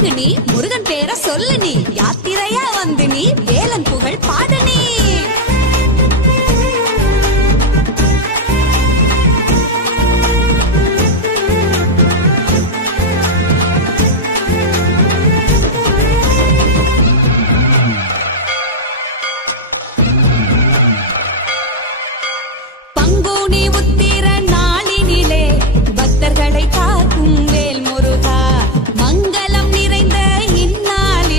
இங்கு நீ முருகன் பேர சொல்லு நீ யாத்திரையா வந்து நீ வேலன் புகழ் பாடு